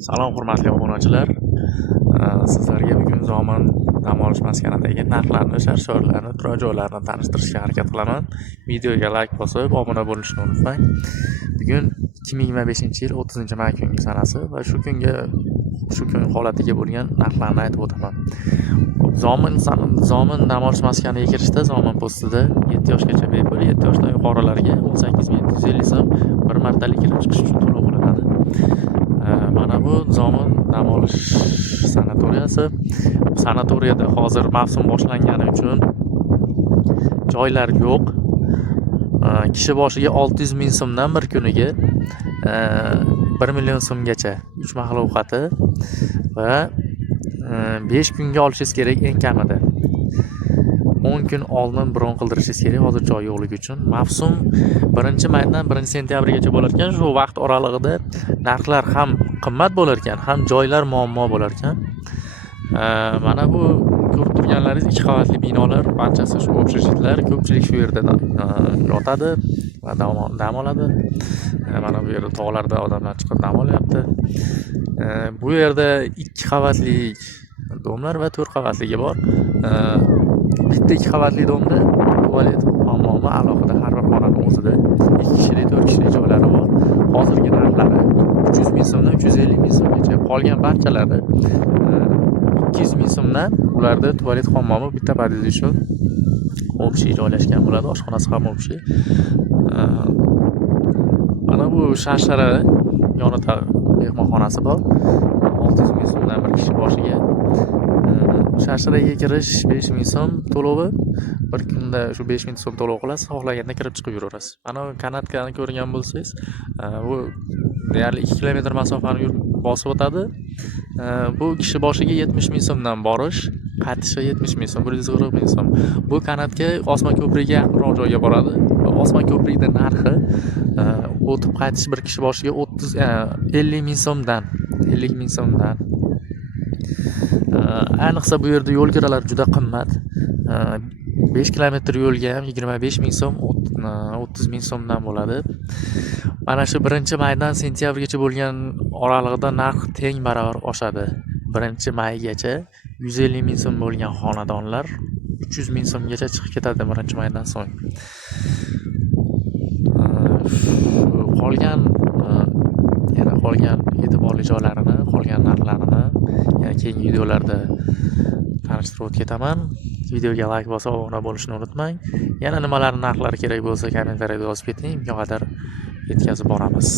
Salom hurmatli obunachilar. Sizlarga bugun Zomin dam olish maskanidagi narxlarni, shart-sharoitlarni, turar joylarni tanishtirishga harakat qilaman. Videoga like bosib, obuna bo'lishni unutmang. Bugun 2025-yil 30-may kungi sanasi va shu kun holatiga bo'lgan narxlarni aytib o'taman. Zomin dam olish maskaniga kirishda Zomin postida 7 yoshgacha bepul, 7 yoshdan yuqorilarga 18750 so'm bir martalik kirib chiqish uchun to'lov qilinadi. Mana bu Zomin dam olish sanatoriyasi. Sanatoriyada hozir mavsum boshlangani uchun joylar yo'q. Kishi boshiga 600 ming so'mdan bir kuniga 1 million so'mgacha 3 mahal ovqati va 5 kunga olishingiz kerak eng kamida. 10 kun oldin bron qildirishingiz kerak hozir joy yo'qligi uchun. Mavsum 1-maydan 1-sentyabrgacha bo'lar ekan. Shu vaqt oralig'ida narxlar ham qimmat bo'lar ekan, ham joylar muammo bo'lar ekan. Mana bu ko'rib turganlaringiz 2 qavatli binolar, barchasi shu общежитlar, ko'pchilik shu yerda yotadi va dam oladi. Mana bu yerda tog'larda odamlar chiqib dam olyapti. Bu yerda 2 qavatli domlar va 4 qavatligi bor. Bitta 2 qavatli domda tualet, hammomi alohida har bir xonaning o'zida 2 kishilik, 4 kishilik joylari bor. Hozirgi narxlari 300 ming so'mdan 350 ming so'mgacha. Qolgan barchalari 200 ming so'mdan ularda tualet, hammomi, bitta pod'ezd uchun общий joylashgan bo'ladi, oshxonasi ham общий. Mana bu Sharshara yonida mehmonxonasi bor. 600 ming so'mdan bir kishi boshiga. Sharsharaga kirish 5 ming so'm to'lovi. Bir kunda shu 5 ming so'm to'lov qilasiz, xohlaganda kirib chiqib yuraverasiz. Mana kanatkani ko'rgan bo'lsangiz, bu deyarli 2 kilometr masofani bosib o'tadi. Bu kishi boshiga 70 ming so'mdan borish, qaytishi 70 ming so'm, 140 ming so'm. Bu kanatga Osmon ko'prigiga yaqinroq joyga boradi. Osmon ko'prigida narxi o'tib qaytish bir kishi boshiga 50 ming so'mdan, 50 ming so'mdan. Ayniqsa bu yerda yo'l kiralar juda qimmat. 5 kilometr yo'lga ham 25 ming so'm, 30 ming so'mdan bo'ladi. Mana shu 1-maydan sentyabrgacha bo'lgan oralig'ida narx teng barobar oshadi. 1-maygacha 150 ming so'm bo'lgan xonadonlar 300 ming so'mgacha chiqib ketadi 1-maydan so'ng. Qolgan e'tiborli joylarini, qolgan narxlarini keyingi videolarda tanishtirib ketaman. Videoga like bosib, obuna bo'lishni unutmang. Yana nimalar narxlari kerak bo'lsa kommentariyada yozib keting, imkon qadar yetkazib boramiz.